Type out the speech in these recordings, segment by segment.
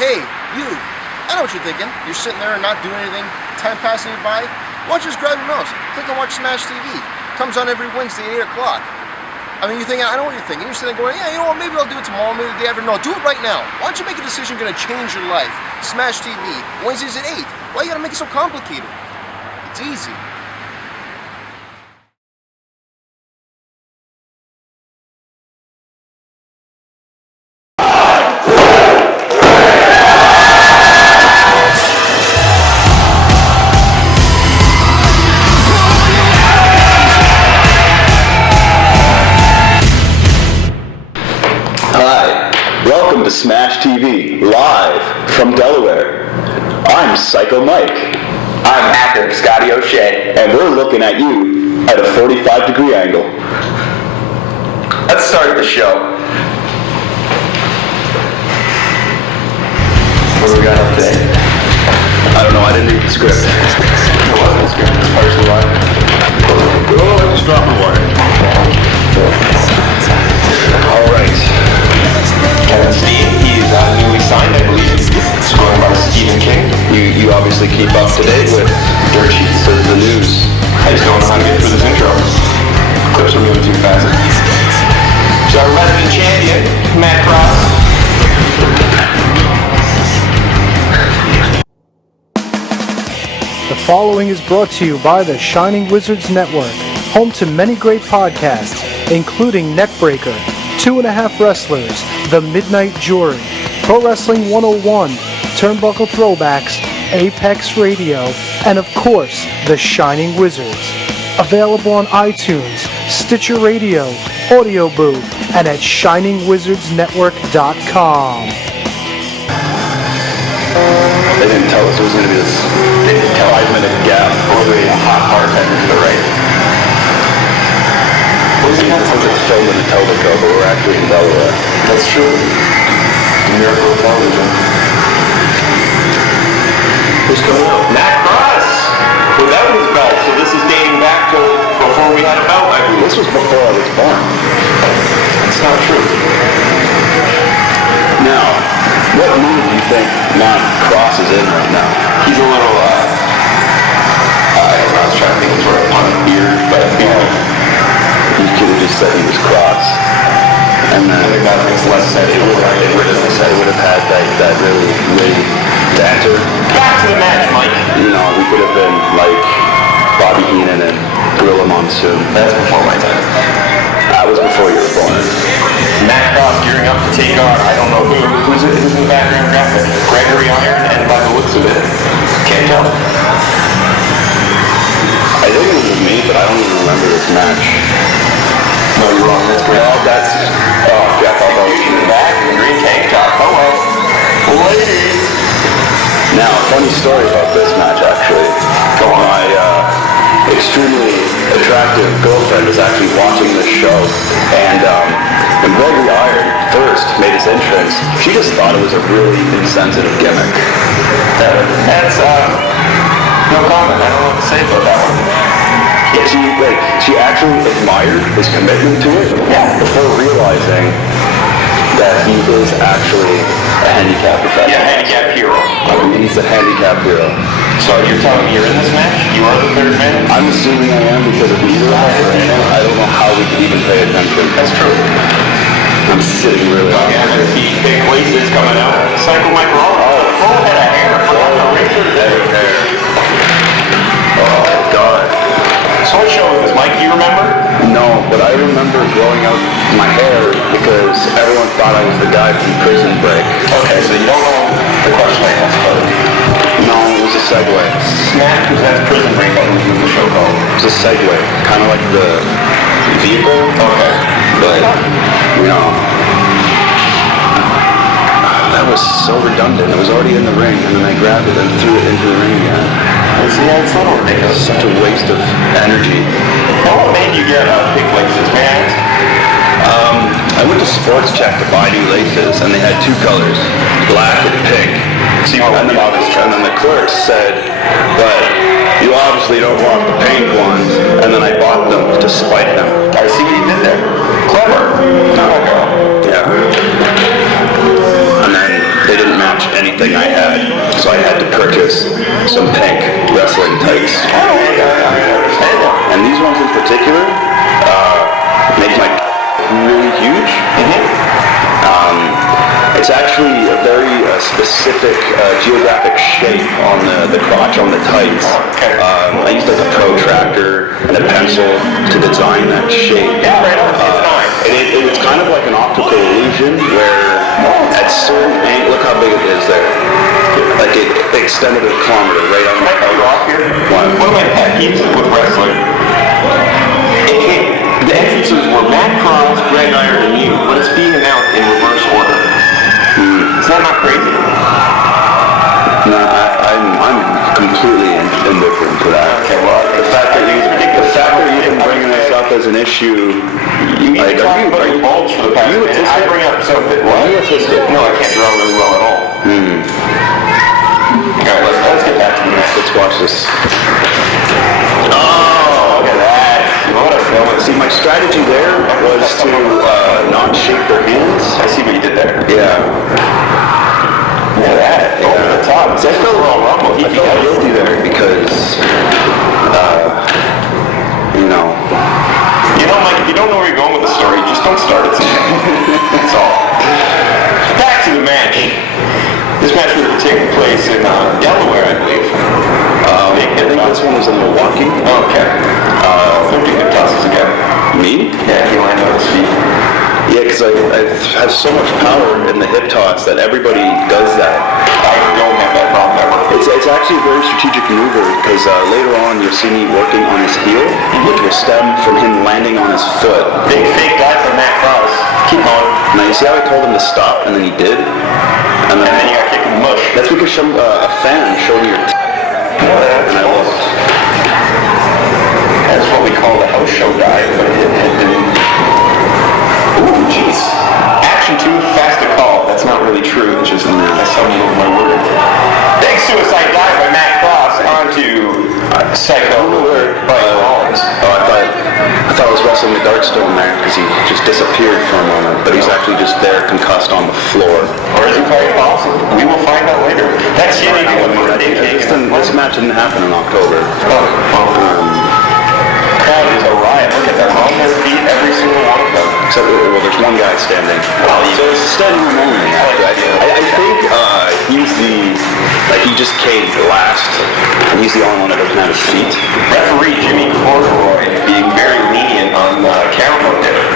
Hey, you. I know what you're thinking. You're sitting there and not doing anything, time passing you by. Why don't you just grab your mouse, click and watch SmashTV. Comes on every Wednesday at 8 o'clock. I mean, you're thinking, I know what you're thinking. You're sitting there going, yeah, you know what, maybe I'll do it tomorrow, maybe the day after. No, do it right now. Why don't you make a decision going to change your life? SmashTV, Wednesdays at 8. Why you got to make it so complicated? It's easy. Welcome to SmashTV, live from Delaware. I'm Psycho Mike. I'm actor Scotty O'Shea. And we're looking at you at a 45-degree angle. Let's start the show. What do we got up today? I don't know, I didn't read the script. It wasn't a script, it was partially live. Oh, just drop the water. Alright. Kevin Steen, he's newly signed, I believe. He's going by Stephen King. You obviously keep up to date with dirt sheets. the news. I just don't know how to get through this intro. Clips are moving too fast. So our resident champion, Matt Cross. The following is brought to you by the Shining Wizards Network, home to many great podcasts, including Neckbreaker, 2.5 Wrestlers, The Midnight Jury, Pro Wrestling 101, Turnbuckle Throwbacks, Apex Radio, and of course, The Shining Wizards. Available on iTunes, Stitcher Radio, Audio Boo, and at ShiningWizardsNetwork.com. They didn't tell us it was going to be this 5-minute gap. Probably a hot bartender to the right. It's filmed in Etobicoke, but we're actually in Delaware. That's true. Miracle of television. Who's coming out? Matt Cross! Without his belt, so this is dating back to before we had a belt, I believe. This was before I was born. That's not true. Now, what move do you think Matt Cross is in right now? He's a little, I was trying to think of sort of pun beard, but He could have just said he was cross. And then I think that makes less sense. It would have had that really banter. Back to the match, Mike. You know, we could have been like Bobby Heenan and Gorilla Monsoon. That's before my time. That was before you were born. Matt Cross gearing up to take on, I don't know who's in the background graphic. Gregory Iron, and by the looks of it, can't tell. I think it was me, but I don't even remember this match. No, you're wrong. That's great. No, that's... Oh, Jeff, I'll go. In the back, in the green tank top. Oh, well. Ladies. Now, funny story about this match, actually. Go on. My extremely attractive girlfriend is actually watching this show, and when Gregory Iron first made his entrance, she just thought it was a really insensitive gimmick. That's, no comment. I don't know what to say about that one. Yeah, she actually admired his commitment to it before realizing that he is actually a handicapped professional. Yeah, handicap hero. He's a handicapped hero. So you're telling me you're in this match? You are the third man? I'm assuming I am because if neither of us are in it, I don't know how we could even pay attention. That's true. I'm sitting really on. Yeah, I see big places coming out. Psycho Mike Rollins. Oh, full head of hair. Forgot the razor today. Oh my god. So what show was this, Mike? Do you remember? No, but I remember growing out my hair because everyone thought I was the guy from Prison Break. Okay, so you don't know the question I asked about it. No, it was a segue. Snap, because that's Prison Break. What was the show called? It was a segue, kind of like the vehicle. Okay. But, you know, that was so redundant. It was already in the ring, and then I grabbed it and threw it into the ring again. See, that's a little ridiculous. Such a waste of energy. Now, what made you get big laces, man? I went to Sports Check to buy new laces, and they had two colors, black and pink. So you And then the clerk said, but you obviously don't want the pink ones. And then I bought them to spite them. I see what you did there. Clever. Yeah. And then they didn't match any only thing I had. So I had to purchase some pink wrestling tights. I understand that. And these ones in particular make my really huge. It's actually a very specific geographic shape on the crotch on the tights. I used like a protractor and a pencil to design that shape. It's kind of like an optical illusion where at certain angles, look how big it is there. Like it extended a kilometer right on the off here. One of my pet peeves with wrestling. The entrances were Matt Cross, Greg Iron, and you, but it's being announced in reverse order. Is that not crazy? No, I'm completely indifferent to that. Okay, well, the fact that you're even bringing this up as an issue, you need to talk about your bulge for the past minute. I bring up something. Are you autistic? No, I can't draw really well at all. Alright, let's get back to the match. Let's watch this. Oh, look at that. What a film. See, my strategy there was to not shake their hands. I see what you did there. Yeah. Look at that. Over the top. I felt guilty there because, You know, Mike, if you don't know where you're going with the story, just don't start it. That's all. Back to the match. This match would have taken place in Delaware, I believe. I think this one was in Milwaukee. Okay. Who did hip tosses again? Me? Yeah, he landed on his feet. Yeah, because I have so much power in the hip toss that everybody does that. I don't have that problem ever. It's actually a very strategic maneuver because later on you'll see me working on his heel, which will stem from him landing on his foot. Big fake guy from Matt Cross. Keep going. Now you see how I told him to stop and then he did? And then you got kicked in the mush. That's because a fan showed me your and I looked. That's what we call the house show dive, but it didn't. Ooh, jeez. Action 2, fast to call. That's not really true. It's just I stumbled over my word. Big suicide dive by Matt Cross onto Psycho by Rollins. I thought I was wrestling the Darkstone there because he just disappeared for a moment, but he's actually just there concussed on the floor. Or is he playing awesome? We will find out later. That's This match didn't happen in October. Crowd is a riot. Look at them. On their feet, every single one of them. Except, well, there's one guy standing. So it's standing room only. I think he just caved last. And he's the only one that doesn't have his feet. Referee Jimmy Corduroy being very lenient on camera there.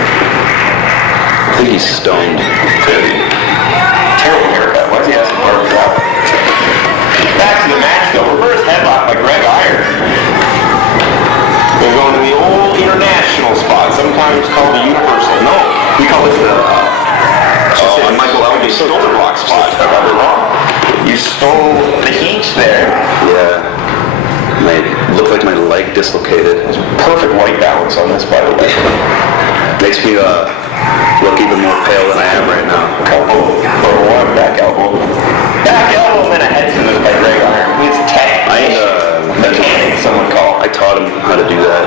I think he's stoned. Terrible haircut. Why does he have some barber shop? Back to the match though. Reverse headlock by Greg Iron. We're going to the old international spot, sometimes called the universal. No, we call this the Michael Elgin shoulder block spot. I got it wrong. You stole the heat there. Yeah. Looked like my leg dislocated. There's perfect white balance on this, by the way. Makes me look even more pale than I am right now. Couple for one back elbow. Back elbow and then a head scissors by Greg Iron. It's tech. Mechanic, someone called. I taught him how to do that.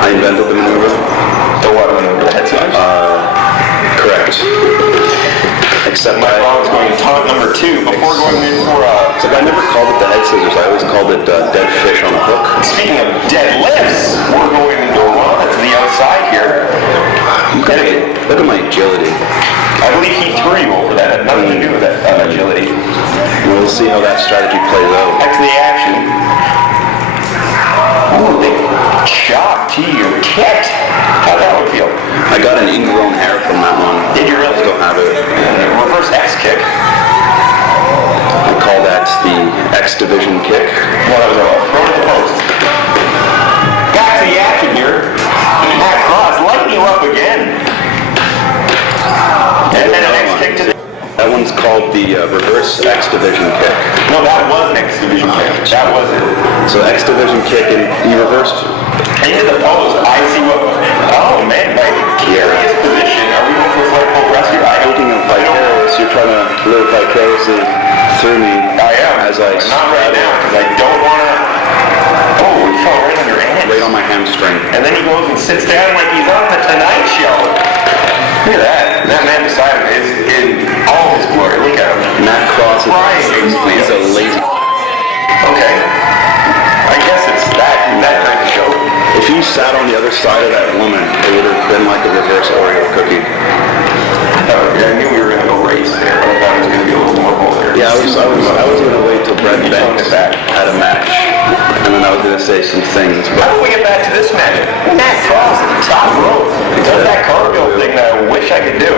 I invented the maneuver. The what maneuver? The head scissors? Correct. Except Mike Rollins going to taunt number 2 before going in for except I never called it the head scissors. I always called it dead fish on a hook. Speaking of dead lifts, we're going to go on to the outside here. Look at my agility. I believe he threw you over that. Had nothing to do with that agility. We'll see how that strategy plays out. Back to the action. Ooh, big chop to your kick. How'd that one feel? I got an ingrown hair from that one. Did you really? Still have it. Reverse X kick. I call that the X Division kick. Well, that was a throw to the post. Back to the action here. Matt Cross lighting you up again. And then an X kick to the... That one's called the reverse X Division kick. No, that was an X Division kick. That was it. So X Division kick and he reversed. Into the post. I see what... Oh, man. Like, curious position. Are we going for a flight pole press here? Speaking of vicarious, you're trying to live vicariously through me. I am. As I... Not right now, because I don't want to... Oh, he fell right on your hand. Right on my hamstring. And then he goes and sits down like he's on the Tonight Show. Look at that. That man beside him is in all his glory. Look at him. Matt Cross is a lazy. Okay. I guess it's that kind of show. If he sat on the other side of that woman, it would have been like a reverse Oreo cookie. Yeah, I knew we were going to go race there, but I thought it was going to be a little more vulgar. Yeah, I was going to wait till Brent had a match, and then I was going to say some things. How do we get back to this match? Matt Cross at the top rope. He does that cartwheel thing that I wish I could do.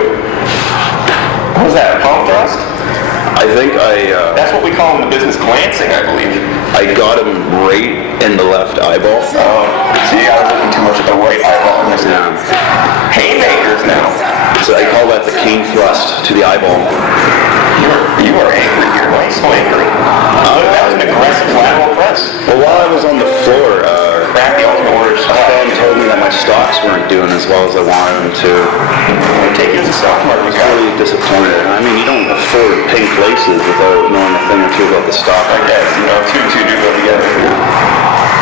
What was that, a palm thrust? I think That's what we call in the business glancing, I believe. I got him right in the left eyeball. Oh, see, I was looking too much at the right eyeball. Yeah. Haymakers now. So I call that the cane thrust to the eyeball. You are angry here. Why are you so angry? That was an aggressive lateral press. Well, while I was on the floor, Crack the ultimate order. a fan told me that my stocks weren't doing as well as I wanted them to. Take you as a stock market I was guy. really disappointed. I mean, you don't afford pink laces without knowing a thing or two about the stock. I guess, two and two do go together.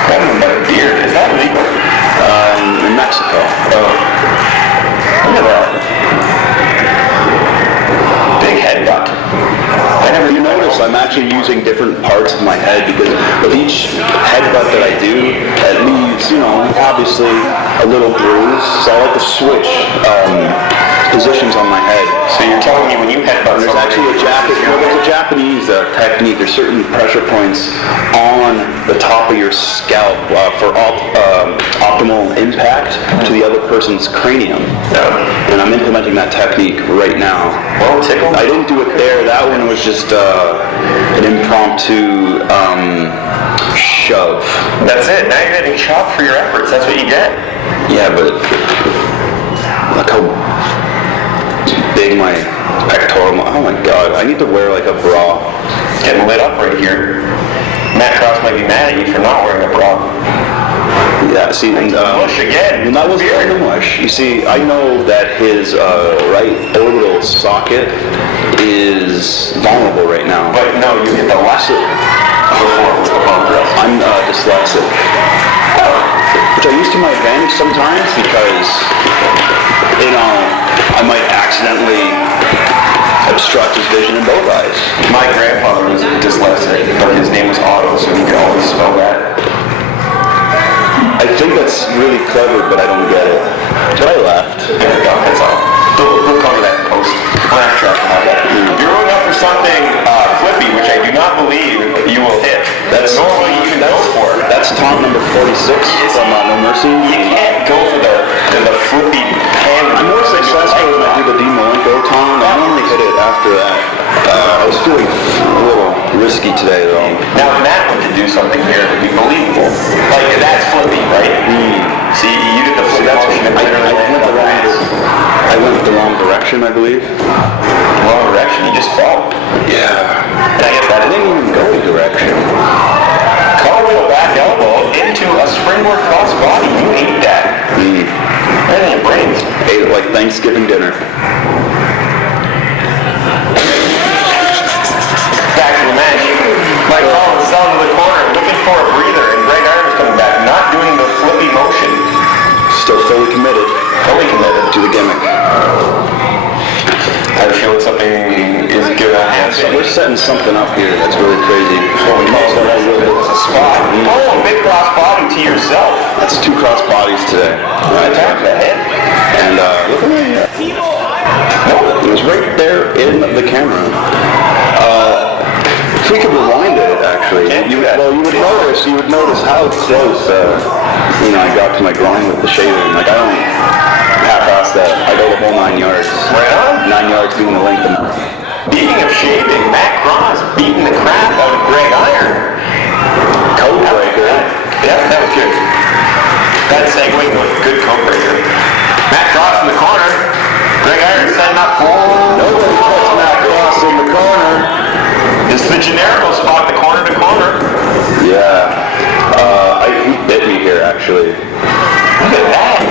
Got him a beard. Is that legal? In Mexico. Oh. Look at that. Big headbutt. You notice I'm actually using different parts of my head because with each headbutt that I do, it leaves, obviously a little bruise. So I like to switch positions on my head. So you're telling me when you headbutt There's actually there's a Japanese technique. There's certain pressure points on the top of your scalp for optimal impact to the other person's cranium. And I'm implementing that technique right now. Well, tickle. I didn't do it there. That one was just an impromptu shove. That's it. Now you're getting chopped for your efforts. That's what you get. Yeah, but look how big my pectoral. Oh my god! I need to wear like a bra. It's getting lit up right here. Matt Cross might be mad at you for not wearing a bra. Yeah, see, and Mush again. and that wasn't the mush. You see, I know that his right orbital socket is vulnerable right now. But no, you hit the left before with the palm thrust. I'm dyslexic, which I use to my advantage sometimes because, I might accidentally obstruct his vision in both eyes. My grandfather was dyslexic, but his name was Otto, so he could always spell that. I think that's really clever, but I don't get it. But I laughed. There we go, that's all. We'll cover that in post. We're not sure about that. You're going up for something flippy, which I do not believe you will hit. That's normally you can go for. That's taunt number 46 from No Mercy. You can't go for the flippy hand. I'm more successful when I do the Demolenko taunt. I normally hit it after that. I was feeling a little risky today, though. Now, if Matt were to do something here that would be believable, like that's flippy, right? See, you did the flip motion. I went the wrong direction, I believe. Wrong direction? You just fell. Yeah. And I get that. I didn't even go the direction. Cartwheel back elbow into a springboard cross body. You ate that. Right in your brains. Ate it like Thanksgiving dinner. Back to the match. Mike Rollins down to the corner, looking for a breather, and Greg Irons coming back, not doing the flippy motion. Still fully committed. Fully committed to the gimmick. I have a feeling something is good on hand. So we're setting something up here that's really crazy. It's a spot. Oh, a big cross body to yourself. That's 2 cross bodies today. Right attack the head. And look at me. No, it was right there in the camera. If we could rewind it, actually, you would notice how close, I got to my groin with the shaving. Like, I don't half-ass that. I go the whole 9 yards. Right on. 9 yards being the length of. Speaking of shaving, Matt Cross beating the crap out of Greg Iron. Code breaker. Yeah, that was good. That segue was a good code breaker. Matt Cross in the corner. Greg Iron setting up for... Nobody puts Matt Cross in the corner. This is the Generico spot, the corner to corner. Yeah. He bit me here, actually. Look at that.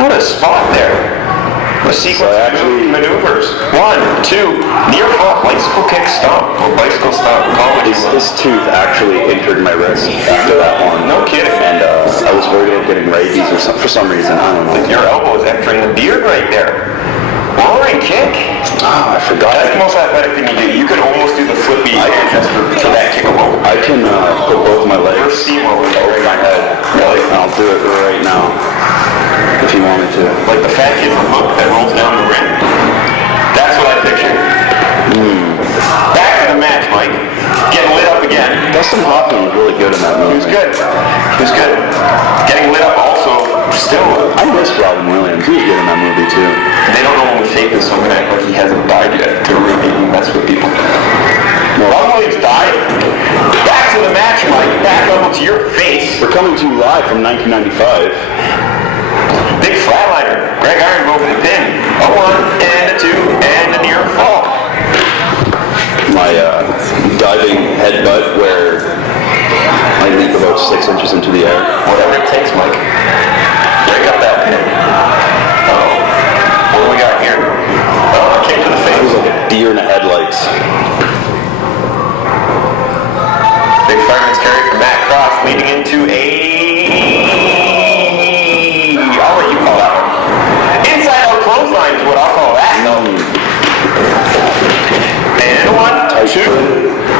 What a spot there. A sequence of maneuvers. 1, 2, near fall, bicycle kick stomp. Or bicycle stomp. This tooth actually injured my wrist after that one. No kidding. And I was worried about getting rabies for some reason. I don't know. Your elbow is entering the beard right there. Roaring kick? Oh, I forgot. That's the most athletic thing you do. You could almost do the flippy ancestor for that kick alone. I can put both my legs over my head. Really? I'll do it right now, if you want me to. Like the fat kid from Hook that rolls down the rim. That's what I picture. Back to the match, Mike. Getting lit up again. Dustin Hoffman was really good in that movie. He was good. He was good. Getting lit up also. Still. I miss Robin Williams. He was good in that movie too. They don't know when we take this, so I'm going to act like he hasn't died yet to really mess with people. Robin Williams died. Back to the match, Mike. Back level to your face. We're coming to you live from 1995. Big flatliner. Greg Iron go for the pin. A 1 and a 2 and a near fall. My diving headbutt where I leap about 6 inches into the air. Whatever it takes, Mike. Break up that pin. Oh. What do we got here? Oh, a kick to the It was face. like a deer in the headlights. Big fireman's carry from Matt Cross leading into a... I'll let you call that one. Inside out clothesline is what I'll call that. And 1, 2.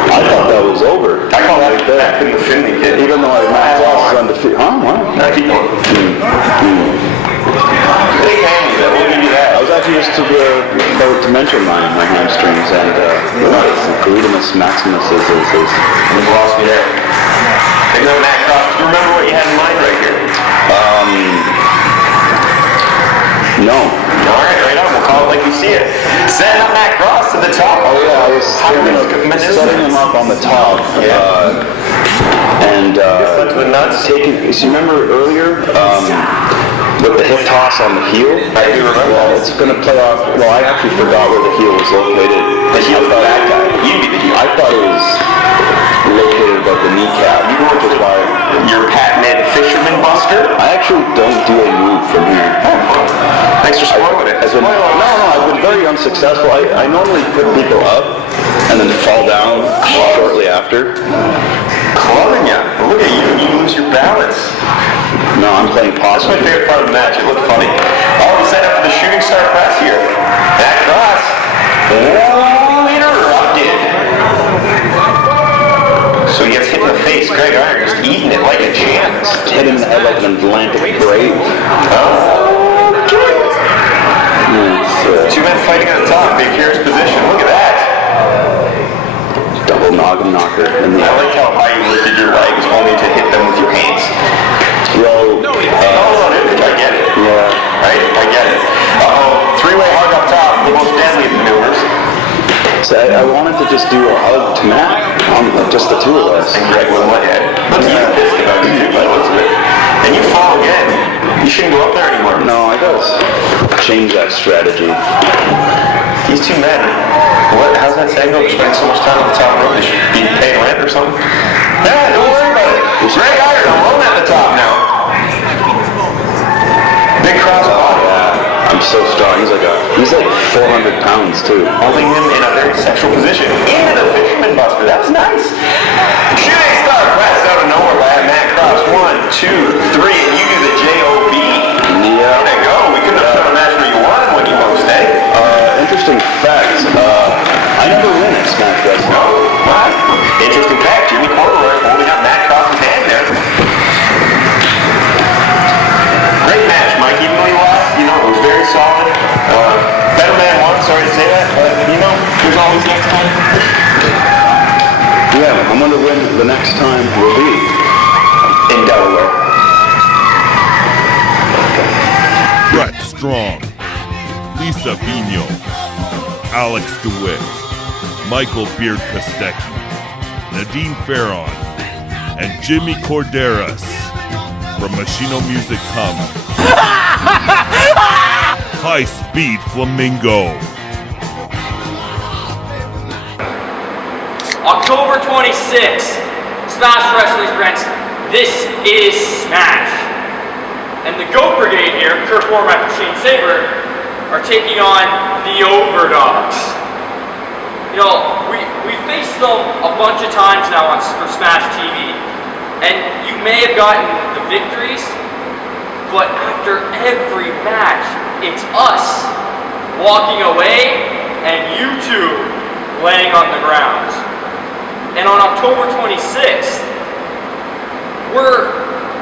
I thought that was over. I call that back in the Finley kid. Even though Matt Cross is undefeated. Huh? What? No, keep going. Big hammy though, we'll give you I that. was actually just about to mention my hamstrings and gluteus maximus is. You lost me there. Big up Matt Cross. Do you remember what you had in mind right here? No. Alright, right on. We'll call it like we see it. Setting up Matt Cross to the top. Oh yeah, I was setting him up on the top. Yeah. And to the nuts. taking. So you remember earlier with the hip toss on the heel? I do remember. Well, it's going to play off. Well, I actually forgot where the heel was located. The heel's the bad guy. You'd be the heel. I thought it was located above the kneecap. You go into your patented fisherman buster. I actually don't do a move from here. Thanks for spoiling it. No, I've been very unsuccessful. I normally put people up and then fall down shortly after. Clubbing ya. Look at you. You lose your balance. No, I'm playing That's my possum. favorite part of the match. It looked funny. All we set up for the shooting star press here. Matt Cross. Interrupted. So he gets hit in the face. Greg Iron just eating it like a champ. Hit him in the head like an Atlantic brave. Two men fighting at the top. Big Hero's position. Look at that. Double noggin knocker. In the I like how high you lifted your legs only to hit them with your hands. row. I get it. Yeah. Right? I get it. Uh-oh. Three-way hug up top. The most deadly of maneuvers. So I wanted to just do a hug to Matt. Just the two of us. And Greg wouldn't let you. Look, you're pissed about it too, by the looks of it. And you fall again. You shouldn't go up there anymore. No, I gotta change that strategy. These two men, how's that saying go? Spending so much time on the top row, they should be paying rent or something? Yeah, don't worry about it. Greg Iron alone at the top now. Big cross body. Yeah, I'm so strong. He's like 400 pounds too. Holding him in a very sexual position. Into the fisherman buster. That's nice. Shooting star press out of nowhere by Matt Cross. 1, 2, 3, and you do the J-O-B. Yeah. There you go. We couldn't have shown a match where you won when you most, eh? Interesting fact. I never win at Smash Wrestling. No? What? Interesting fact. Jimmy Corduroy holding up Matt Cross's hand there. Great match, Mike. Even though you lost, it was very solid. Better man won. Sorry to say that, but there's always next time. Yeah, I wonder when the next time will be. In Delaware. Brett Strong, Lisa Vino, Alex DeWitt, Michael Beard Kostecki, Nadine Farron, and Jimmy Corderas. From Machino Music comes High Speed Flamingo. October 26th, Smash Wrestling's Brent. This is Smash. And the GOAT Brigade here, Kurt Warmack and Shane Saber, are taking on the Overdogs. We faced them a bunch of times now for Smash TV, and you may have gotten the victories, but after every match, it's us walking away, and you two laying on the ground. And on October 26th,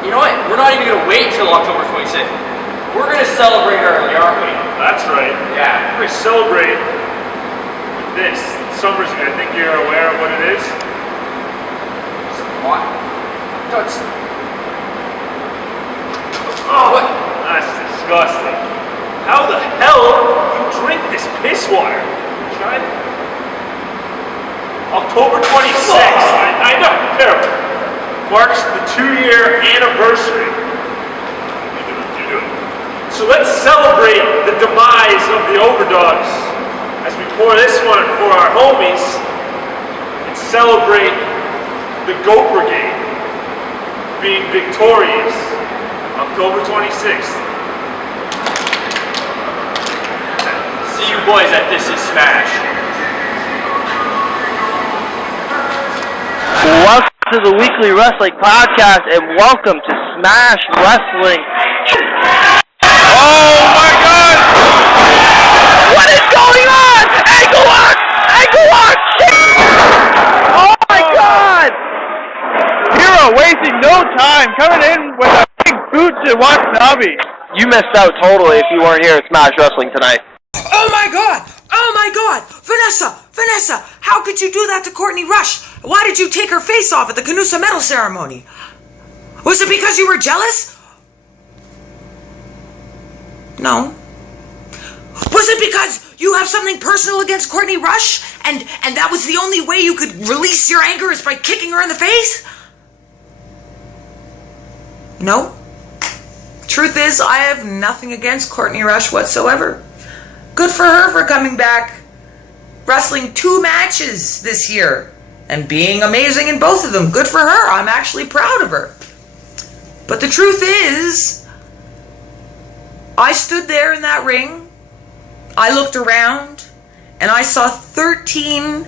you know what? We're not even gonna wait till October 26th. We're gonna celebrate early, aren't we? That's right. Yeah. We're gonna celebrate with this. Summersby, I think you're aware of what it is. What? That's... Oh, what? That's disgusting. How the hell you drink this piss water? China? October 26th. I know, careful. Marks the 2-year anniversary. You do it. So let's celebrate the demise of the overdogs as we pour this one for our homies and celebrate the Goat Brigade being victorious October 26th. See you boys at This Is Smash. Welcome to the Weekly Wrestling Podcast and welcome to Smash Wrestling. Oh my God! What is going on? Ankle lock! Ankle lock! Oh my God! Hero wasting no time coming in with a big boot to Watanabe. You missed out totally if you weren't here at Smash Wrestling tonight. Oh my God! Oh my God! Vanessa! How could you do that to Courtney Rush? Why did you take her face off at the Canusa medal ceremony? Was it because you were jealous? No. Was it because you have something personal against Courtney Rush and that was the only way you could release your anger is by kicking her in the face? No. Truth is, I have nothing against Courtney Rush whatsoever. Good for her for coming back, wrestling 2 matches this year, and being amazing in both of them. Good for her. I'm actually proud of her. But the truth is, I stood there in that ring, I looked around, and I saw 13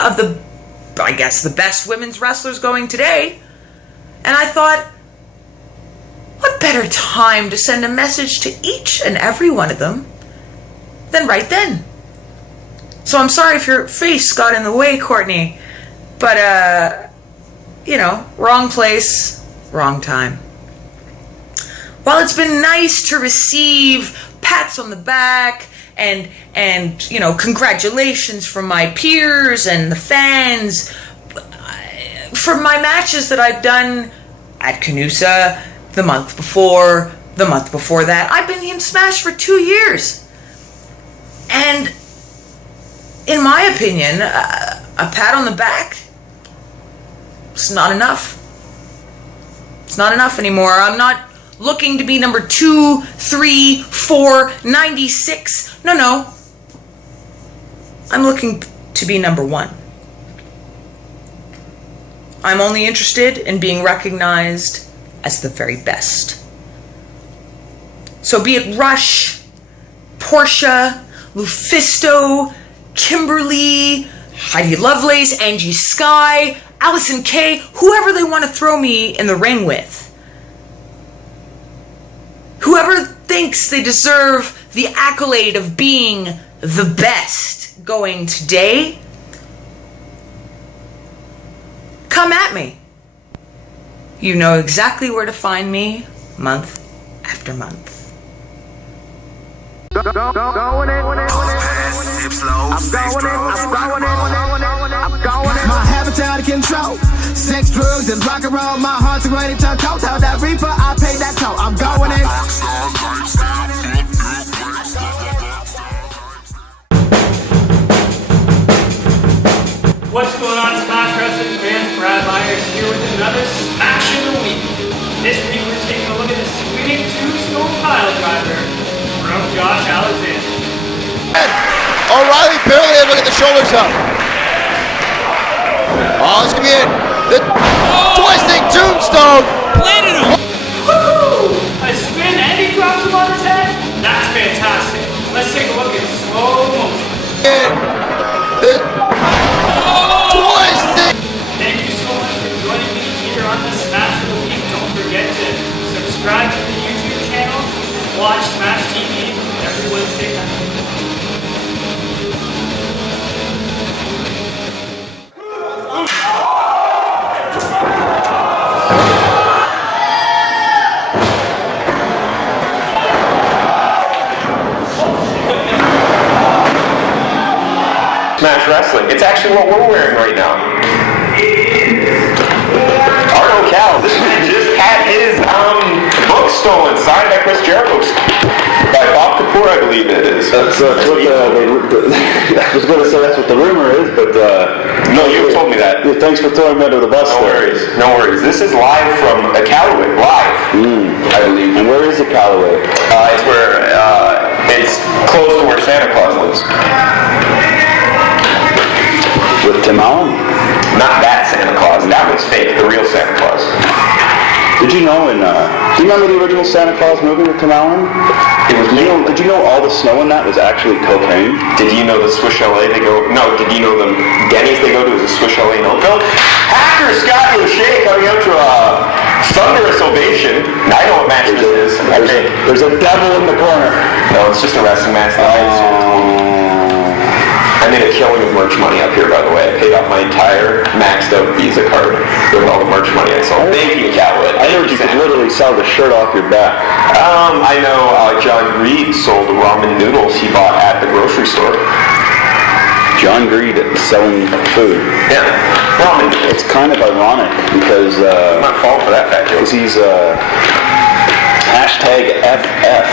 of the best women's wrestlers going today, and I thought, what better time to send a message to each and every one of them than right then. So I'm sorry if your face got in the way, Courtney, but wrong place, wrong time. While it's been nice to receive pats on the back and congratulations from my peers and the fans for my matches that I've done at Canusa the month before that, I've been in Smash for 2 years. And in my opinion, a pat on the back is not enough. It's not enough anymore. I'm not looking to be number 2, 3, 4, 96. No. I'm looking to be number 1. I'm only interested in being recognized as the very best. So be it Rush, Portia, Lufisto, Kimberly, Heidi Lovelace, Angie Sky, Allison Kay, whoever they want to throw me in the ring with. Whoever thinks they deserve the accolade of being the best going today, come at me. You know exactly where to find me month after month. I'm going in. My habits out of control. Sex, drugs, and rock and roll. My heart's ready to toe. Tell that reaper I paid that toll. I'm going in. What's going on, Smash Wrestling fans? Brad Myers here with another Smash of the Week. This week we're taking a look at the Swinging Tombstone Pile Driver from Josh Alexander. O'Reilly barely had to get the shoulders up. Oh, this could be it. The twisting tombstone. Landed him! Woo! A spin and he drops him on his head? That's fantastic. Let's take a look at slow motion. Twisting. Thank you so much for joining me here on the Smash of the Week. Don't forget to subscribe to the YouTube channel, watch Smash TV every Wednesday night. It's actually what we're wearing right now. Arno Cal, this man just had his book stolen, signed by Chris Jericho. By Bob Kapoor, I believe it is. That's what I was going to say that's what the rumor is, but... no, you told me that. Thanks for throwing me under the bus. No worries, no worries. This is live from Iqaluit, live, I believe. And where is Iqaluit? It's where, it's close to where Santa Claus lives. With Tim Allen? Not that Santa Claus, that was fake, the real Santa Claus. Did you know do you remember the original Santa Claus movie with Tim Allen? Did you know all the snow in that was actually cocaine? Did you know the Swiss Chalet they go... No, did you know the Denny's they go to is a Swiss Chalet in Oakville? Hacker Scotty O'Shea coming out to a thunderous ovation. I know what match this is. There's a devil in the corner. No, it's just a wrestling match. I made a killing of merch money up here, by the way. I paid off my entire maxed out Visa card with all the merch money I sold. Thank you, Iqaluit. I heard you could literally sell the shirt off your back. I know John Greed sold ramen noodles he bought at the grocery store. John Greed selling food. Yeah, ramen. It's kind of ironic because... I'm not falling for that fact, because he's hashtag FF.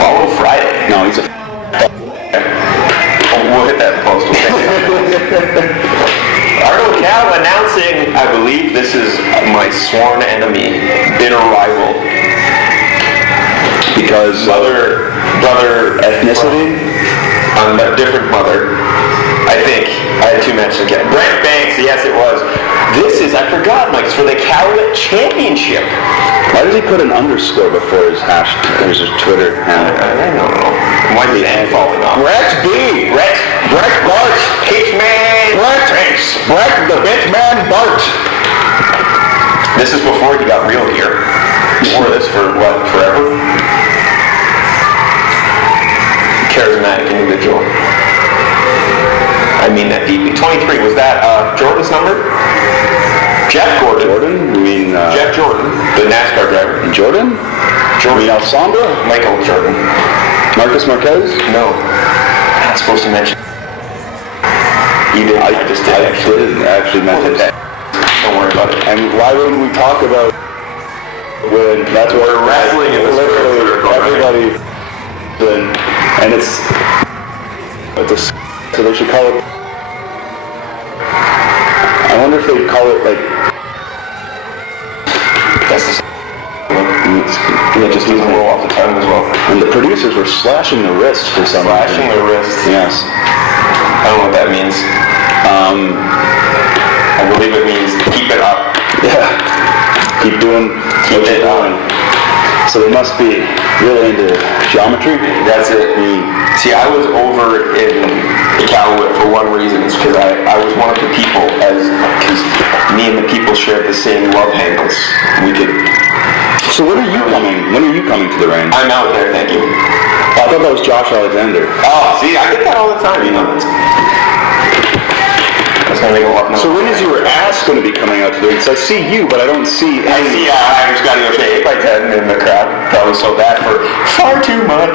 Follow Friday. No, he's a... We'll hit that post. Arno Cal announcing, I believe this is my sworn enemy, bitter rival. Because brother ethnicity? On a different mother. I think. I had two matches again. Brent Banks, yes it was. This is, I forgot, Mike, it's for the Iqaluit Championship. Why does he put an underscore before his hashtag, his Twitter handle? I don't know. Why is the end falling off? Brett B. Brett Bart. Hitchman. Brett the Bitman Bart. This is before he got real here. Before this for what, forever? Charismatic individual. I mean that deeply. 23, was that Jordan's number? Jeff Gordon. You mean... Jeff Jordan, the NASCAR driver. Jordan? You mean Alessandro? Michael Jordan. Marcus Marquez? No. I'm not supposed to mention. You did. I just did. I didn't actually mention that. Don't worry about it. And why wouldn't we talk about when that's what we're wrestling in this literally everybody and it's so they should call it. I wonder if they'd call it like that's the it just doesn't roll off the tongue as well. And the producers were slashing the wrist for some reason. Slashing the wrist. Yes. I don't know what that means. I believe it means keep it up. Yeah. Keep doing what you're doing. So they must be really into geometry. That's it. See, I was over in Iqaluit for one reason. It's because I was one of the people, because me and the people shared the same love handles. We could. So when are you coming to the range? I'm out there, thank you. I thought that was Josh Alexander. Oh, see, I get that all the time, you know. That's gonna make a lot. So when is your ass going to be coming out to the range? I see you, but I don't see any. I see Hacker Scotty O'Shea 8x10 in the crowd. Probably sold that for far too much.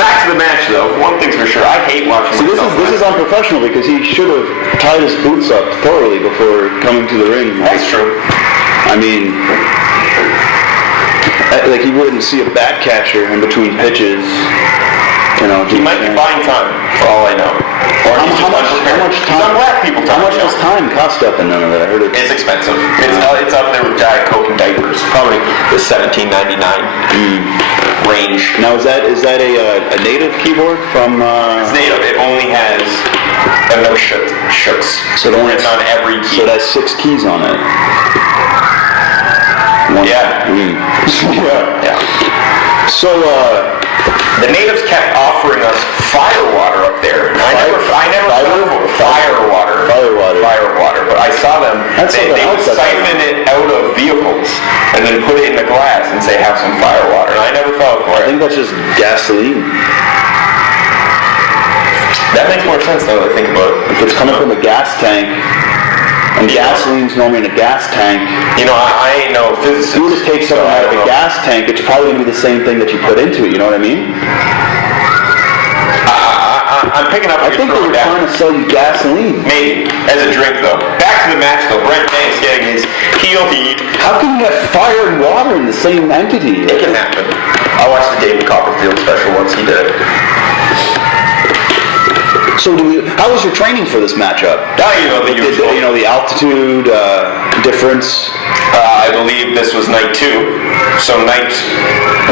Back to the match, though. One thing's for sure, I hate watching. See, this is unprofessional because he should have tied his boots up thoroughly before coming to the ring. That's true. I mean, like he wouldn't see a back catcher in between pitches. You know, he might be buying time, for all I know. Or how much time? Black people time. How much does time cost up in none of that? I heard it's expensive. It's up there with Diet Coke and diapers. Probably the $17.99 range. Now is that a native keyboard from? It's native. It only has no shooks. So it only it's on every key. So it has 6 keys on it. Yeah. Yeah. So the natives kept offering us fire water up there. I never thought of fire water, but I saw them. They would siphon it out of vehicles and then put it in the glass and say have some fire water. And I never thought for it. I think that's just gasoline. That makes more sense now that I think about it. If it's coming from a gas tank, and gasoline's normally in a gas tank. You know, I ain't no physicist. If you were to take something out of a gas tank, it's probably going to be the same thing that you put into it, you know what I mean? I'm picking up. I think they were trying to sell you gasoline. Maybe as a drink though. Back to the match though. Brent Banks getting his heel heat. How can you have fire and water in the same entity? It can happen. I watched the David Copperfield special once. He did it. So how was your training for this matchup? The usual. The altitude difference. I believe this was night 2. So night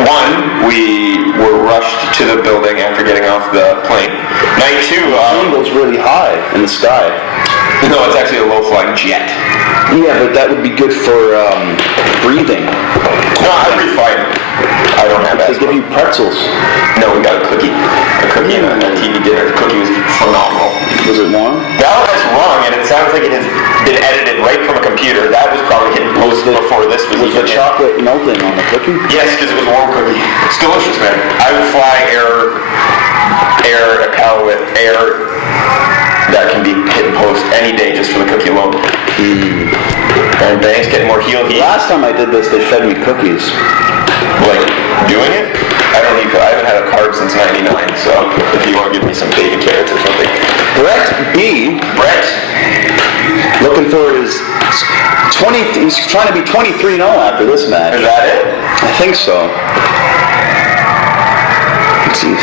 1, we were rushed to the building after getting off the plane. Night 2, the angle's really high in the sky. No, it's actually a low-flying jet. Yeah, but that would be good for breathing. No, I breathe fine. I don't have that. They give you pretzels. No, we got a cookie. A cookie and a TV dinner. The cookie was phenomenal. Was it warm? That's wrong, and it sounds like it has been edited right from a computer. That was probably hidden before this was the chocolate melting on the cookie? Yes, because it was a warm cookie. It's delicious, man. I would fly Iqaluit, air that can be hit and post any day just for the cookie alone. And Banks getting more heel heat. Last time I did this, they fed me cookies. Like, doing it? I haven't had a carb since 99, so if you want to give me some baby carrots or something. Brett, looking for his 20, he's trying to be 23-0 after this match. Is that it? I think so.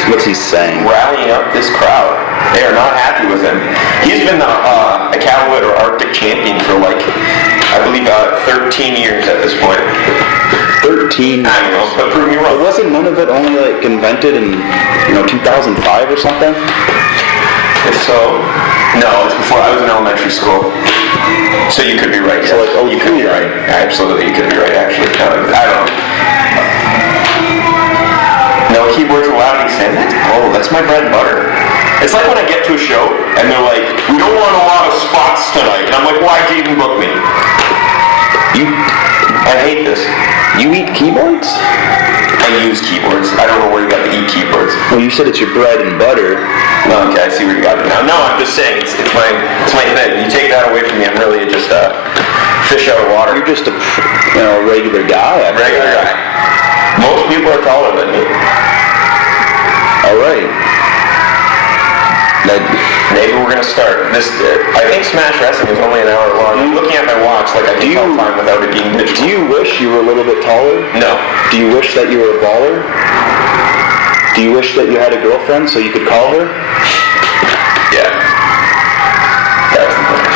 What's he saying? Rallying up this crowd. They are not happy with him. He's been the Iqaluit or Arctic champion for I believe 13 years at this point. 13 years. I don't know, but prove me wrong. But wasn't none of it only invented in 2005 or something? If so, no, it's before I was in elementary school. So you could be right. So you could be right. Absolutely, you could be right. Actually, I don't know. No keyboards allowed. He's saying that's my bread and butter. It's like when I get to a show and they're like, we don't want a lot of spots tonight, and I'm like, why'd you even book me? I hate this. You eat keyboards? I use keyboards. I don't know where you got to eat keyboards. Well, you said it's your bread and butter. Okay, I see where you got it now. No, I'm just saying it's my thing. You take that away from me, I'm really just a fish out of water. You're just a regular guy. Regular guy. Most people are taller than me. All right. Maybe we're gonna start this. I think Smash Wrestling is only an hour long. I'm looking at my watch like I can tell time without it being digital. Do you wish you were a little bit taller? No. Do you wish that you were a baller? Do you wish that you had a girlfriend so you could call her? Yeah. That's the point.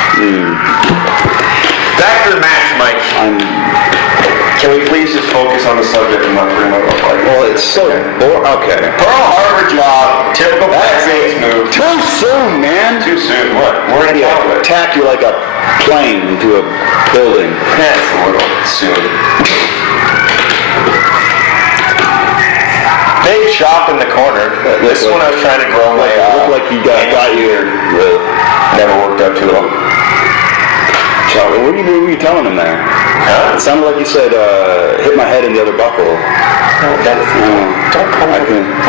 Back to the match, Mike. Can we please just focus on the subject and not bring up a fight? Well, it's so boring. Okay. Pearl Harbor job. Typical Blackface move. Too soon, man. Too soon. What? We're in Iqaluit. Attack you like a plane into a building. That's a little soon. Big shop in the corner. This is when I was trying to grow my... Looked like you got your... Never worked out too well. What were you telling him there? Huh? It sounded like you said, hit my head in the other buckle. No, don't call me.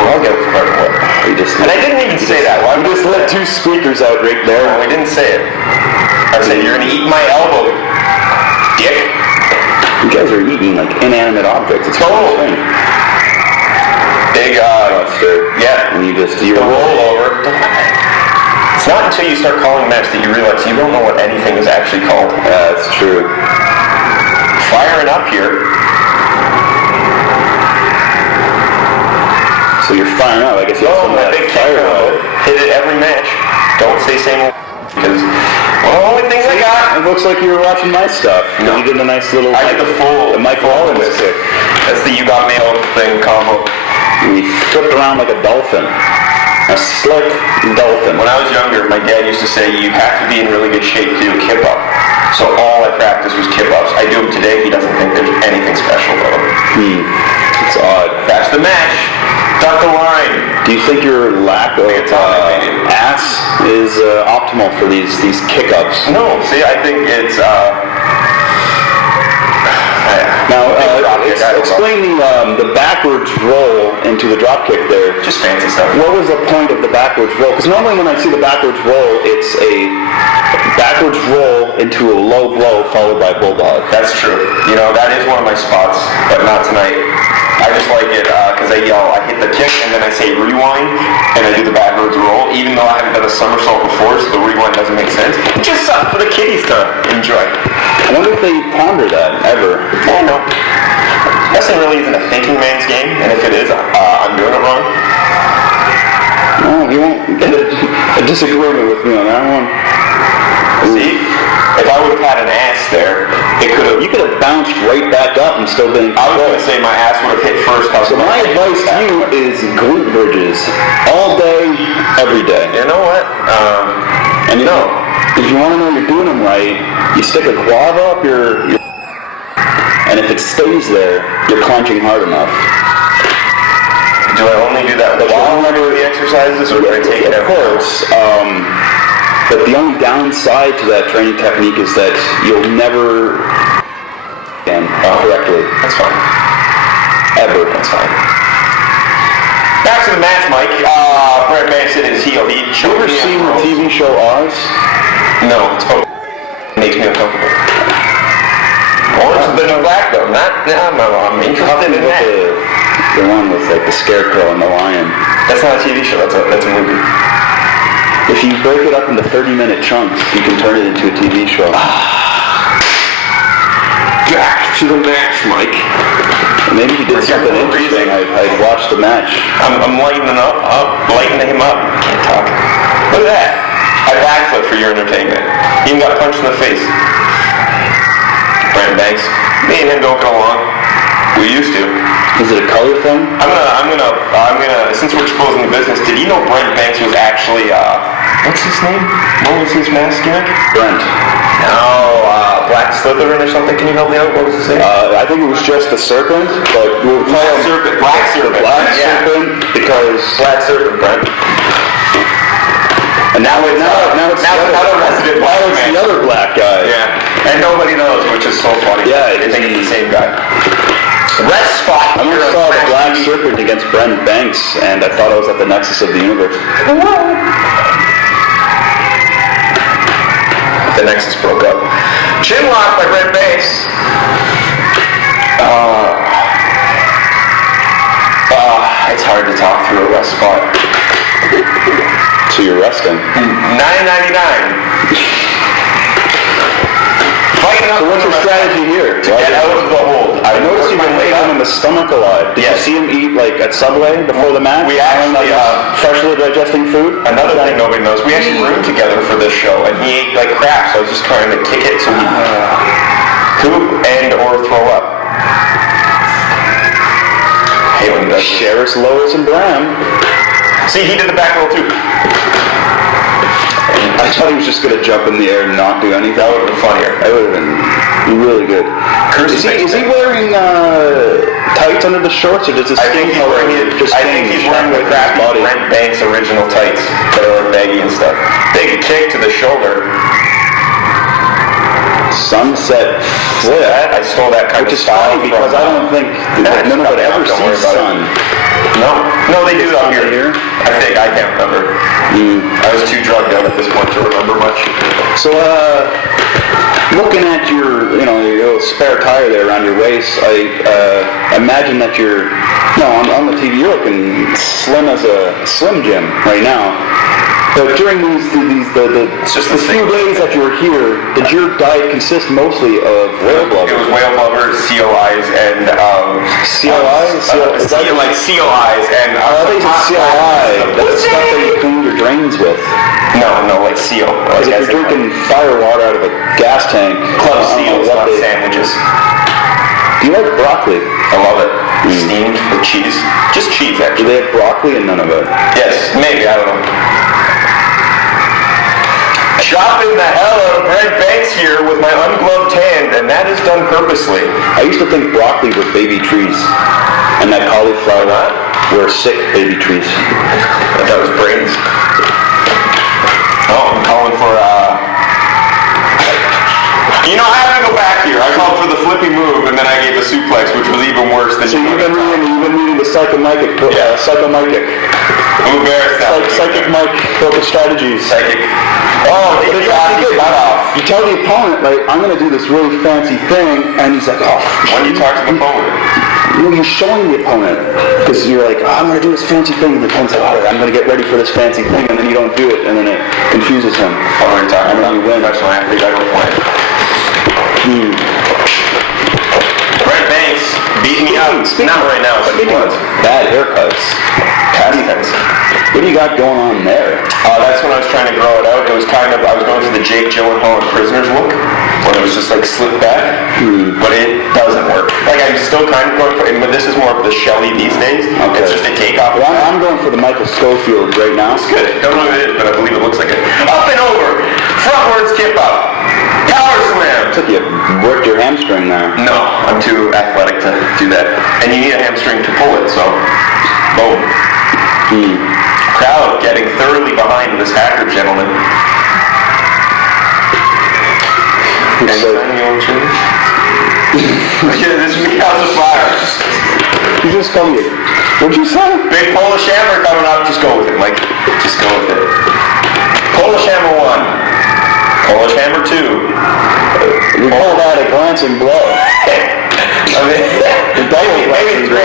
I'll get it for what? And I didn't even say that. Why you just let 2 squeakers out right there. No, I didn't say it. I said, you're going to eat my elbow, dick. You guys are eating inanimate objects. It's totally. Big, yeah. And you roll over. It's not until you start calling match that you realize you don't know what anything is actually called. Yeah, that's true. Firing up here. So you're firing up. I guess you have some of that fire on it. Hit it every match. Don't say same old because one of the only things I got. It looks like you were watching my stuff. No. You did a nice little... I did the Mike Rollins kick. That's the You Got Mail thing combo. And he flipped around like a dolphin. A slick dolphin. When I was younger, my dad used to say you have to be in really good shape to do a kip up. So all I practiced was kip ups. I do them today. He doesn't think there's anything special about them. It's odd. That's the match. Duck the line. Do you think your lack of ass is optimal for these kick ups? No. See, I think it's now explain the backwards roll into the drop kick there. Just fancy stuff. What was the point of the backwards roll? Because normally when I see the backwards roll, it's a backwards roll into a low blow followed by a bulldog. That's true. That is one of my spots, but not tonight. I just like it because I yell, I hit the kick, and then I say rewind, and I do the backwards roll, even though I haven't done a somersault before, so the rewind doesn't make sense. Just something for the kiddies to enjoy. I wonder if they ponder that, ever. Yeah, no. Wrestling really isn't a thinking man's game, and if it is, I'm doing it wrong. No, you won't get a disagreement with me on that one. See? If I would have had an ass there, you could have bounced right back up and still been. I was going to say my ass would have hit first. So my advice to you is glute bridges all day, every day. You know what? And if you want to know you're doing them right, you stick a guava up your and if it stays there, you're clenching hard enough. Do I only do that while I do the exercises, or do I take it out? Of course. But the only downside to that training technique is that you'll never correctly. That's fine. Ever. That's fine. Back to the match, Mike. Brent Vanessa is heel. Have you ever seen the TV show Oz? No. It makes me uncomfortable. Orange is the new black, though. I'm interested in that. The one with like the scarecrow and the lion. That's not a TV show. That's a movie. If you break it up into 30-minute chunks, you can turn it into a TV show. Back to the match, Mike. Maybe he did something interesting. I'd watch the match. I'm lightening him up. Can't talk. Look at that. I backflip for your entertainment. He even got punched in the face. Brent Banks. Me and him don't get along. We used to. Is it a color thing? I'm gonna. Since we're exposing the business, did you know Brent Banks was actually what's his name? What was his mask gimmick? Brent. No, Black Slytherin or something. Can you help me out? What was his name? I think it was just the serpent, but we'll call him Serpent. Black Serpent. Black Serpent because Black Serpent, Brent. And now it's another resident black man. It's the other black guy. Yeah. And nobody knows, which is so funny. Yeah, they think it's the same guy. Rest spot. I once saw the Black Serpent against Brent Banks, and I thought I was at the nexus of the universe. The nexus broke up. Chin lock by Brent Banks. It's hard to talk through a rest spot. So you're resting. $9.99. So what's your strategy here? To get out of the hold. I noticed you've been laying him in the stomach a lot. Did you see him eat like at Subway before the match? We actually freshly digesting food. Another thing nobody knows, we actually roomed together for this show, and he ate like crap. So I was just trying to kick it so he poop and or throw up. Hey, when he does Sheriff, Lois, and Bram. See, he did the back roll too. I thought he was just going to jump in the air and not do anything. That would have been funnier. That would have been really good. Is he wearing tights under the shorts, or does his skin color just change? I think he's wearing the crappy Brent Banks original tights that are baggy and stuff. Big kick to the shoulder. Sunset flip. I stole that kind of style. Which is funny because I don't think none of it ever sees sun. No, they do out here. I think, I can't remember. I was too drugged out at this point to remember much. So, looking at your little spare tire there around your waist, I imagine that you're, on the TV, you're looking slim as a Slim Jim right now. But during the few days that you were here, did your diet consist mostly of whale blubber? It was whale blubber, COIs, and COIs? Like COIs, and I think it's COI. That's the stuff that you clean your drains with. No, like CO. Because if you're drinking fire water out of a gas tank, Club Seals, not sandwiches. Do you like broccoli? I love it. Steamed with cheese. Just cheese, actually. Do they have broccoli and none of it? Yes, maybe, I don't know. Chopping the hell out of Brent Banks here with my ungloved hand, and that is done purposely. I used to think broccoli were baby trees, and that cauliflower were sick baby trees. I thought it was brains. Oh, I'm calling for, I have to go back here. I called for the flippy move, and then I gave a suplex, which was even worse than. So you've been reading the psychomycic book. Yeah, psychomycic. I'm embarrassed now. Psychic Mike book of strategies. Psychic. Oh, it's actually cut off. You tell the opponent, like, I'm going to do this really fancy thing, and he's like, oh. When do you talk to the opponent? you're showing the opponent because you're like, oh, I'm going to do this fancy thing, and the opponent's like, all right, I'm going to get ready for this fancy thing, and then you don't do it, and then it confuses him. All the time. And then you win. Professional athlete, I don't play. Brent Banks beating me up. Not right now, but he was. Bad haircuts. What do you got going on there? That's when I was trying to grow it out. It was kind of, I was going for the Jake Gyllenhaal and Prisoners look, when it was just like slicked back, but it doesn't work. Like I'm still kind of going for it, but this is more of the Shelly these days. Okay. It's just a takeoff. Well, I'm going for the Michael Schofield right now. It's good. Don't know what it is, but I believe it looks like it. Up and over. Frontwards kip up. Power slam. Looks like you worked your hamstring there. No, I'm too athletic to do that. And you need a hamstring to pull it, so boom. Crowd getting thoroughly behind this hacker gentleman. This is the House of Fire. You just come here. What'd you say? Big Polish Hammer coming up. Just go with it, Mike. Just go with it. Polish Hammer 1. Polish Hammer 2. We pulled out a glancing blow. I mean, maybe 3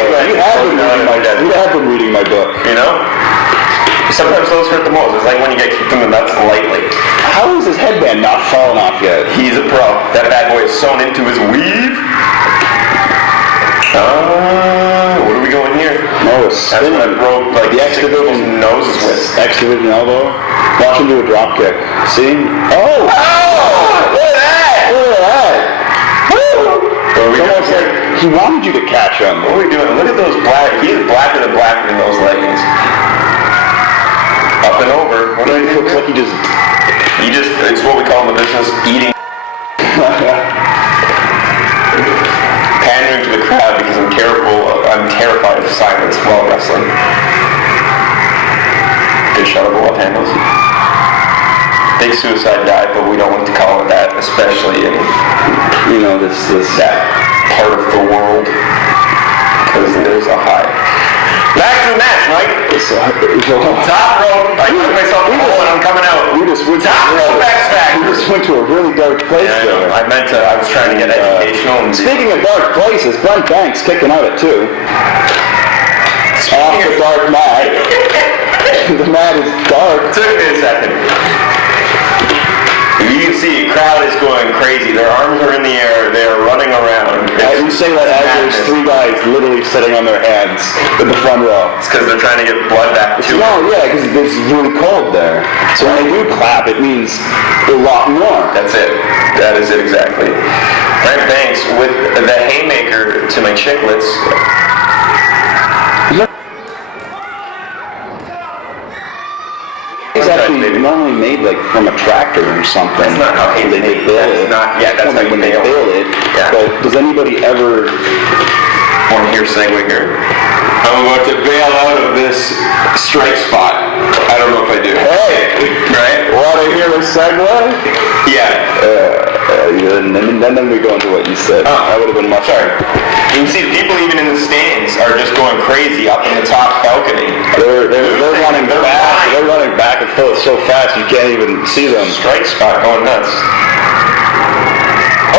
You have been reading my book. You know? Sometimes those hurt the most. It's like when you get kicked in the nuts lightly. How is his headband not falling off yet? He's a pro. That bad boy is sewn into his weave. What are we going here? No, that's when I broke like the X Division nose is with. X Division elbow. Watch him do a drop kick. See? Oh! Look at that! Look at that! Woo! It's almost like he wanted you to catch him. What are we doing? Look at those black. He is blacker than those leggings. Up and over. What do I do? Looks like he just, it's what we call in the business, eating. Pandering to the crowd because I'm terrified of silence while wrestling. Good shot of love handles. Big suicide dive, but we don't like to call it that, especially in, that part of the world. Because there's a high. Back to the match, Mike. Top rope. I took myself a hole and I'm coming out. We just went top rope back. We just went to a really dark place there. I was trying to get educational. Speaking of dark places, Brent Banks kicking out at 2. Off the dark mat. The mat is dark. Took me a second. You can see, crowd is going crazy. Their arms are in the air. They are running around. You say that as there's 3 guys literally sitting on their hands in the front row. It's because they're trying to get blood back to them. No, yeah, because it's really cold there. So when they do clap, it means a lot more. That's it. That is it exactly. Brent Banks with the haymaker to my chiclets. It's actually normally made like from a tractor or something. That's not how they build it. That's how when they build it. Yeah. But does anybody ever want to hear segue here? I'm about to bail out of this strike spot. I don't know if I do. Hey! Right? Want to hear a segue? Yeah. And then we go into what you said. That would have been much harder. You can see the people even in the stands are just going crazy up in the top balcony. They're running back. They're running back and forth so fast you can't even see them. Strike spot going nuts.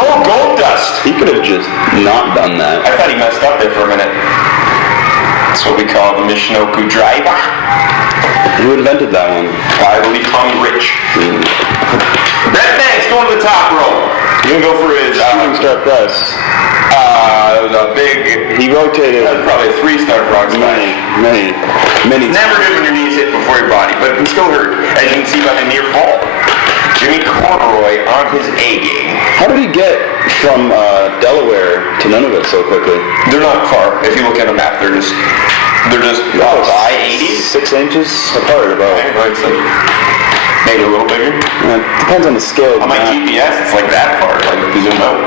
Oh, gold dust! He could have just not done that. I thought he messed up there for a minute. That's what we call the Michinoku driver. Who invented that one? I believe Tommy Rich. Brent Banks going to the top rope. He's going to go for his shooting star press. It was a big. He rotated. That was probably a 3-star frog splash. Many. It's never good when your knees hit before your body, but it can still hurt, as you can see by the near fall. Jimmy Corduroy on his A game. How did he get from Delaware to Nunavut so quickly? They're not far. If you look at a map, they're just by 80s, 6 inches apart about. It's like maybe a little bigger. It depends on the scale. On my GPS, it's like that far. Like zoom out.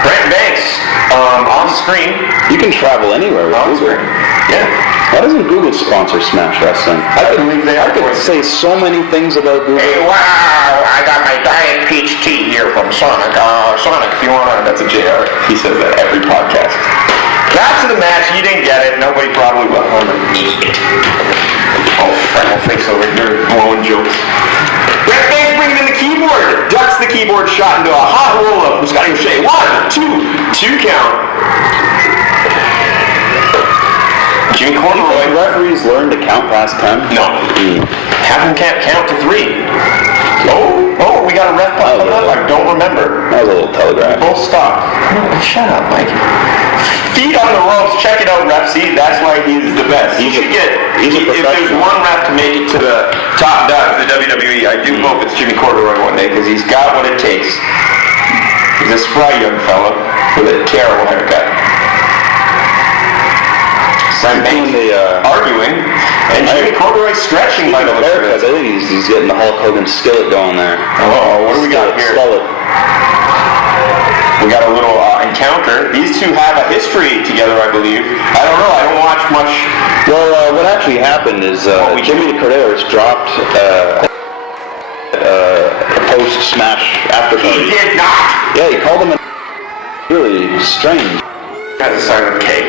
Brent Banks on screen. You can travel anywhere with Google. Yeah. Why doesn't Google sponsor Smash Wrestling? I believe they are. I could say so many things about Google. Hey, wow! I got my Diet Peach Tea here from Sonic. Sonic, if you wanna, that's a JR. He says that every podcast. Back to the match. You didn't get it. Nobody probably will. I'm an idiot. Oh, freckle face over here, blowing jokes. Brent Banks bringing in the keyboard. Ducks the keyboard shot into a hot roll-up from Scotty O'Shea. 1, 2 count. Jimmy Do you think Corduroy. referees learn to count past 10? No. Have them count to 3. Oh, we got a ref coming up. I don't remember. That was a little telegraph. Both stop. Shut up, Mike. Feet on the ropes. Check it out, ref. See, that's why he's the best. He should get. He's a If there's professional. one ref to make it to the top dog of the WWE, I do hope it's Jimmy Corduroy one day because he's got what it takes. He's a spry young fella with a terrible haircut. Brent arguing, and Jimmy Corduroy stretching by the looks of it. I think he's getting the Hulk Hogan skillet going there. Oh, what do we got here? Skillet. We got a little encounter. These two have a history together, I believe. I don't know. I don't watch much. Well, what actually happened is Jimmy Corderas dropped a post-smash after party. He did not. Yeah, he called him really strange. Has a silent K.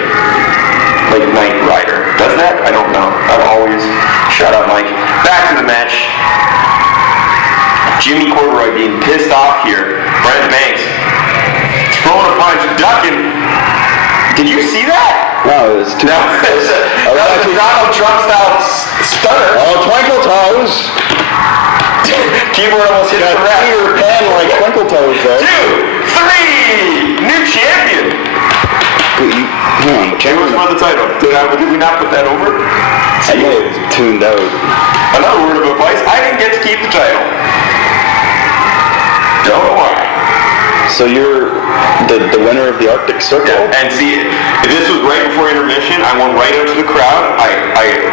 Like Knight Rider. Does that? I don't know. I've always... Shut up, Mike. Back to the match. Jimmy Corduroy being pissed off here. Brent Banks throwing a punch, ducking. Did you see that? No, it was too... That was a Donald Trump style stunner. Oh, Twinkle Toes! Keyboard almost hit the ref. Your pen like Twinkle Toes, though. 2, 3! New champion! Champions won the title. Did we not put that over? I was tuned out. Another word of advice, I didn't get to keep the title. Don't know why. So you're the winner of the Arctic Circle? Yeah, and see, this was right before intermission. I went right out to the crowd. I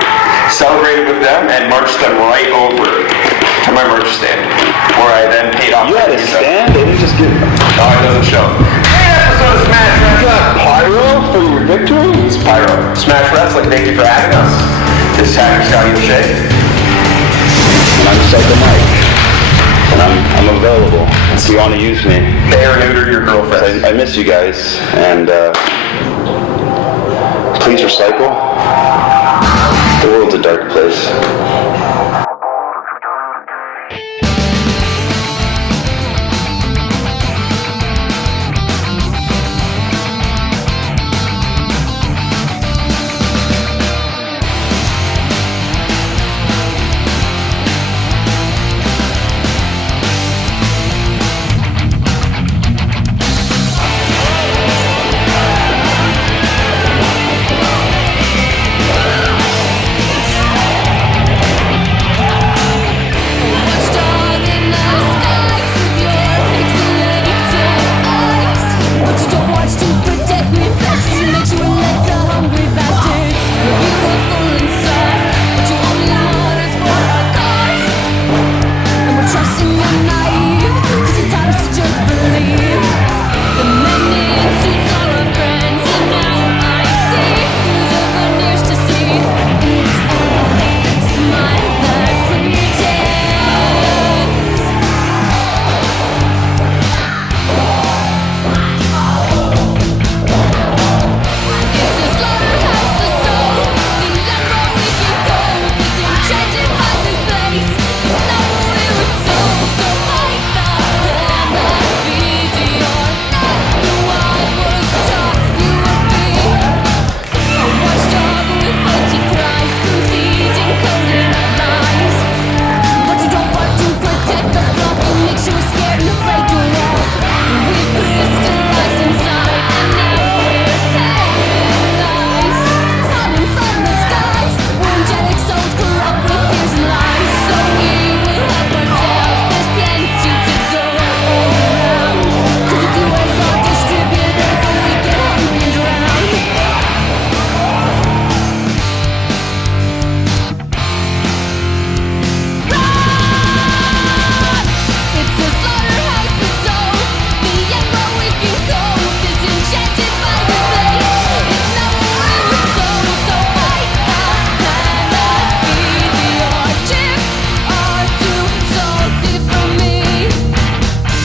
celebrated with them and marched them right over to my merch stand, where I then paid off. You had a stand? They didn't just give... No, it doesn't show. Episode of Smash Wrestling. Pyro for your victory? It's Pyro. Smash Wrestling, thank you for having us. This is Hacker Scotty O'Shea. And I'm Psycho Mike. And I'm available if you want to use me. Pay or neuter your girlfriend. I miss you guys. And please recycle. The world's a dark place.